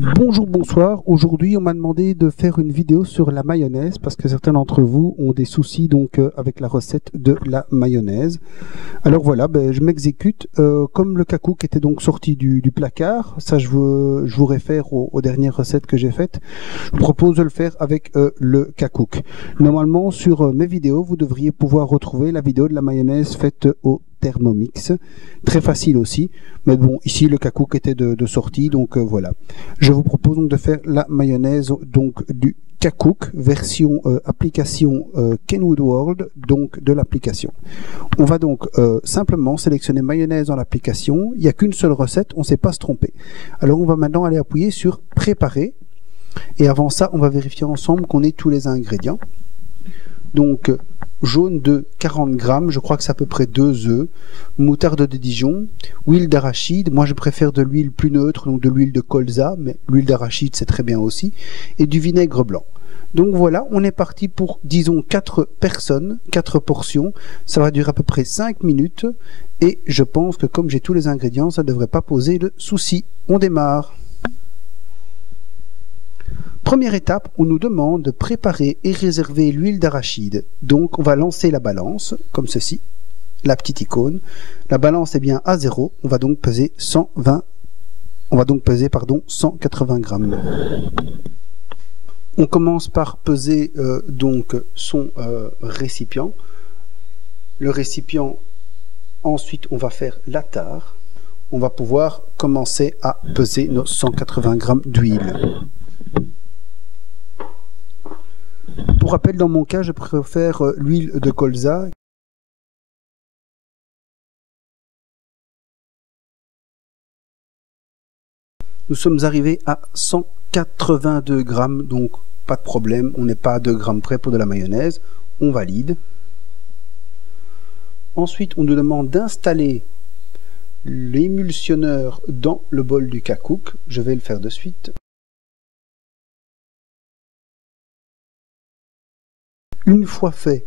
Bonjour, bonsoir. Aujourd'hui, on m'a demandé de faire une vidéo sur la mayonnaise parce que certains d'entre vous ont des soucis avec la recette de la mayonnaise. Alors voilà, je m'exécute. Comme le cacouk était donc sorti du placard, ça je vous réfère aux dernières recettes que j'ai faites. Je vous propose de le faire avec le cacouk. Normalement, sur mes vidéos, vous devriez pouvoir retrouver la vidéo de la mayonnaise faite au Thermomix. Très facile aussi. Mais bon, ici le cacouk était de sortie, donc voilà. Je vous propose donc de faire la mayonnaise donc du cacouk version application Kenwood World, donc de l'application. On va donc simplement sélectionner mayonnaise dans l'application. Il n'y a qu'une seule recette, on ne sait pas se tromper. Alors on va maintenant aller appuyer sur préparer. Et avant ça, on va vérifier ensemble qu'on ait tous les ingrédients. Donc jaune de 40 grammes, je crois que c'est à peu près 2 œufs, moutarde de Dijon, huile d'arachide, moi je préfère de l'huile plus neutre, donc de l'huile de colza, mais l'huile d'arachide c'est très bien aussi, et du vinaigre blanc. Donc voilà, on est parti pour, disons, 4 personnes, 4 portions, ça va durer à peu près 5 minutes, et je pense que comme j'ai tous les ingrédients, ça ne devrait pas poser de souci. On démarre. Première étape, on nous demande de préparer et réserver l'huile d'arachide. Donc on va lancer la balance, comme ceci, la petite icône. La balance est bien à 0, on va donc peser 180 grammes. On commence par peser donc son récipient. Le récipient, ensuite on va faire la tare. On va pouvoir commencer à peser nos 180 grammes d'huile. Pour rappel, dans mon cas, je préfère l'huile de colza. Nous sommes arrivés à 182 grammes, donc pas de problème, on n'est pas à 2 grammes près pour de la mayonnaise. On valide. Ensuite, on nous demande d'installer l'émulsionneur dans le bol du cacouk. Je vais le faire de suite. Une fois fait,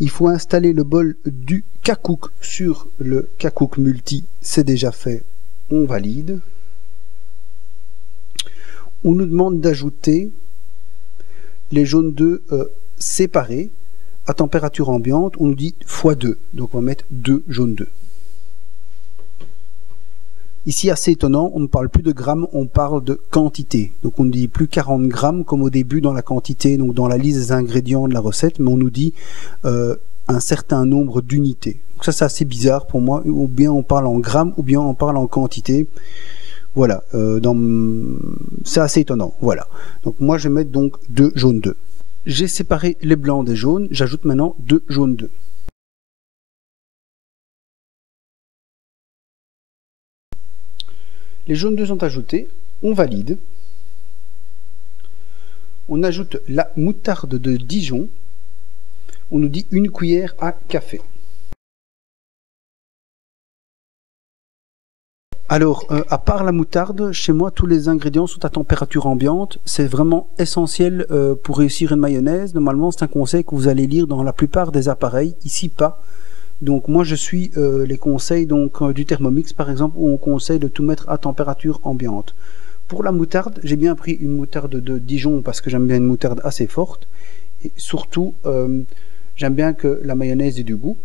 il faut installer le bol du cacouk sur le cacouk multi. C'est déjà fait, on valide. On nous demande d'ajouter les jaunes d'œufs séparés à température ambiante. On nous dit x2, donc on va mettre 2 jaunes d'œufs. Ici, assez étonnant, on ne parle plus de grammes, on parle de quantité. Donc on ne dit plus 40 grammes comme au début dans la quantité, donc dans la liste des ingrédients de la recette, mais on nous dit un certain nombre d'unités. Donc ça c'est assez bizarre pour moi, ou bien on parle en grammes, ou bien on parle en quantité. Voilà, c'est assez étonnant. Voilà. Donc moi je vais mettre donc 2 jaunes d'œufs. J'ai séparé les blancs des jaunes, j'ajoute maintenant 2 jaunes d'œufs. Les jaunes d'œufs sont ajoutés, on valide. On ajoute la moutarde de Dijon. On nous dit 1 cuillère à café. Alors, à part la moutarde, chez moi, tous les ingrédients sont à température ambiante. C'est vraiment essentiel pour réussir une mayonnaise. Normalement, c'est un conseil que vous allez lire dans la plupart des appareils. Ici, pas. Donc moi je suis les conseils du Thermomix par exemple, où on conseille de tout mettre à température ambiante. Pour la moutarde, j'ai bien pris une moutarde de Dijon parce que j'aime bien une moutarde assez forte. Et surtout, j'aime bien que la mayonnaise ait du goût.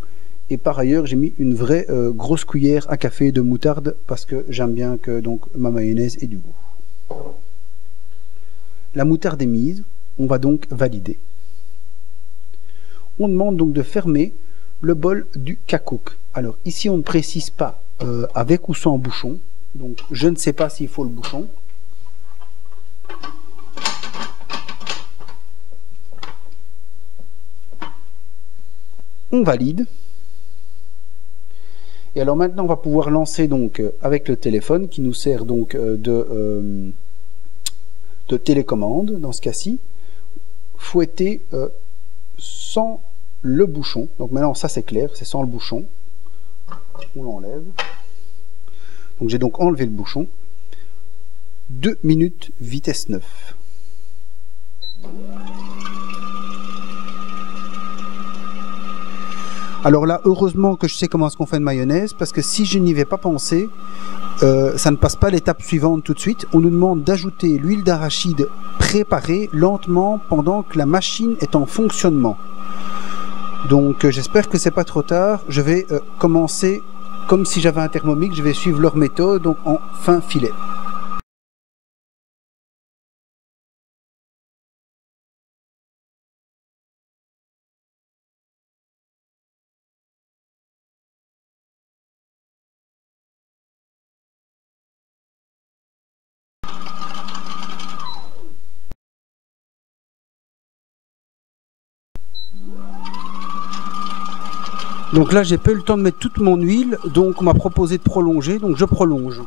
Et par ailleurs, j'ai mis une vraie grosse cuillère à café de moutarde parce que j'aime bien que ma mayonnaise ait du goût. La moutarde est mise, on va donc valider. On demande donc de fermer le bol du cacouk. Alors ici on ne précise pas avec ou sans bouchon, donc je ne sais pas s'il faut le bouchon. On valide. Et alors maintenant on va pouvoir lancer donc avec le téléphone qui nous sert donc de télécommande dans ce cas-ci, fouetter sans le bouchon. Donc maintenant ça c'est clair, c'est sans le bouchon. On l'enlève. Donc j'ai donc enlevé le bouchon. 2 minutes vitesse 9. Alors là, heureusement que je sais comment est-ce qu'on fait une mayonnaise, parce que si je n'y vais pas penser, ça ne passe pas l'étape suivante tout de suite. On nous demande d'ajouter l'huile d'arachide préparée lentement pendant que la machine est en fonctionnement. Donc j'espère que c'est pas trop tard. Je vais commencer comme si j'avais un Thermomix, je vais suivre leur méthode, donc en fin filet. Donc là, j'ai pas eu le temps de mettre toute mon huile, donc on m'a proposé de prolonger, donc je prolonge.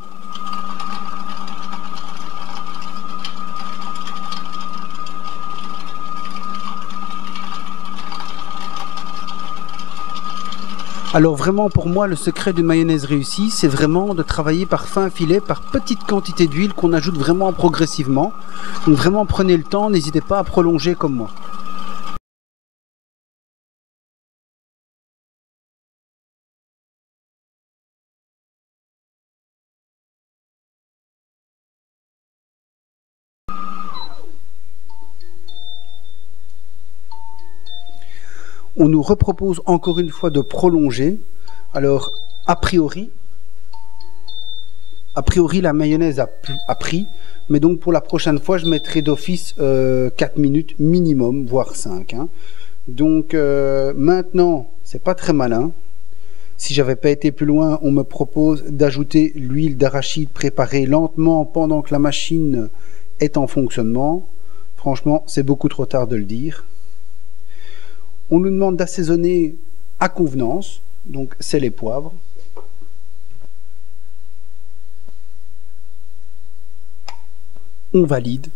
Alors vraiment, pour moi, le secret d'une mayonnaise réussie, c'est vraiment de travailler par fin filet, par petite quantité d'huile qu'on ajoute vraiment progressivement. Donc vraiment, prenez le temps, n'hésitez pas à prolonger comme moi. On nous repropose encore une fois de prolonger. Alors, a priori, la mayonnaise a pris, mais donc pour la prochaine fois, je mettrai d'office 4 minutes minimum, voire 5. Hein. Donc maintenant, c'est pas très malin. Si j'avais pas été plus loin, on me propose d'ajouter l'huile d'arachide préparée lentement pendant que la machine est en fonctionnement. Franchement, c'est beaucoup trop tard de le dire. On nous demande d'assaisonner à convenance, donc sel et poivre. On valide.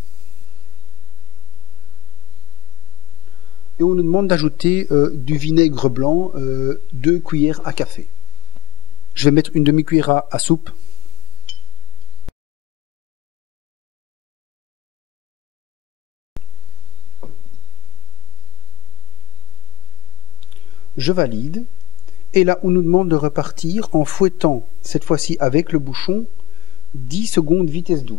Et on nous demande d'ajouter du vinaigre blanc, 2 cuillères à café. Je vais mettre une demi-cuillère à soupe. Je valide. Et là, on nous demande de repartir en fouettant, cette fois-ci avec le bouchon, 10 secondes vitesse 12.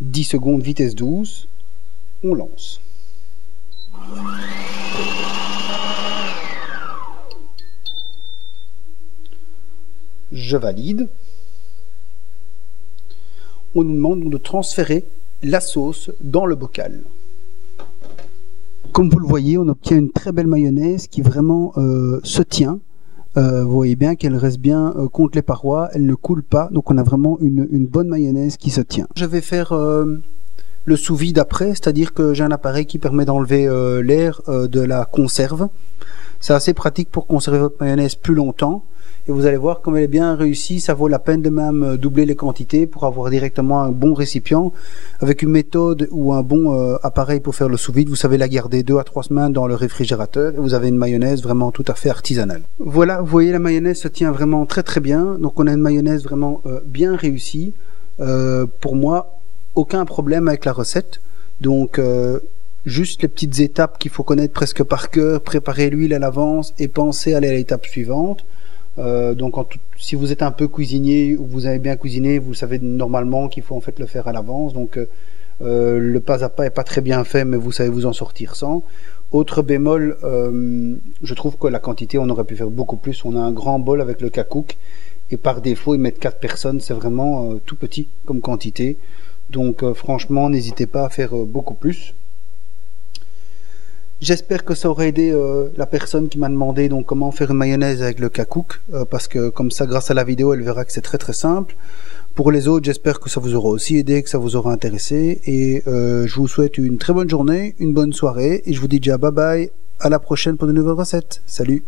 10 secondes vitesse 12, on lance. Je valide. On nous demande de transférer la sauce dans le bocal. Comme vous le voyez, on obtient une très belle mayonnaise qui vraiment se tient. Vous voyez bien qu'elle reste bien contre les parois, elle ne coule pas, donc on a vraiment une bonne mayonnaise qui se tient. Je vais faire le sous-vide après, c'est-à-dire que j'ai un appareil qui permet d'enlever l'air de la conserve. C'est assez pratique pour conserver votre mayonnaise plus longtemps. Et vous allez voir, comme elle est bien réussie, ça vaut la peine de même doubler les quantités pour avoir directement un bon récipient. Avec une méthode ou un bon appareil pour faire le sous-vide, vous savez la garder 2 à 3 semaines dans le réfrigérateur et vous avez une mayonnaise vraiment tout à fait artisanale. Voilà, vous voyez, la mayonnaise se tient vraiment très très bien. Donc on a une mayonnaise vraiment bien réussie. Pour moi, aucun problème avec la recette. Donc juste les petites étapes qu'il faut connaître presque par cœur, préparer l'huile à l'avance et penser à aller à l'étape suivante. Donc si vous êtes un peu cuisinier ou vous avez bien cuisiné, vous savez normalement qu'il faut en fait le faire à l'avance. Donc le pas à pas est pas très bien fait, mais vous savez vous en sortir sans. Autre bémol, je trouve que la quantité, on aurait pu faire beaucoup plus. On a un grand bol avec le K-Cook et par défaut ils mettent 4 personnes, c'est vraiment tout petit comme quantité. Donc franchement, n'hésitez pas à faire beaucoup plus. J'espère que ça aurait aidé la personne qui m'a demandé donc comment faire une mayonnaise avec le K-Cook, parce que comme ça, grâce à la vidéo, elle verra que c'est très très simple. Pour les autres, j'espère que ça vous aura aussi aidé, que ça vous aura intéressé. Et je vous souhaite une très bonne journée, une bonne soirée, et je vous dis déjà bye bye, à la prochaine pour de nouvelles recettes. Salut!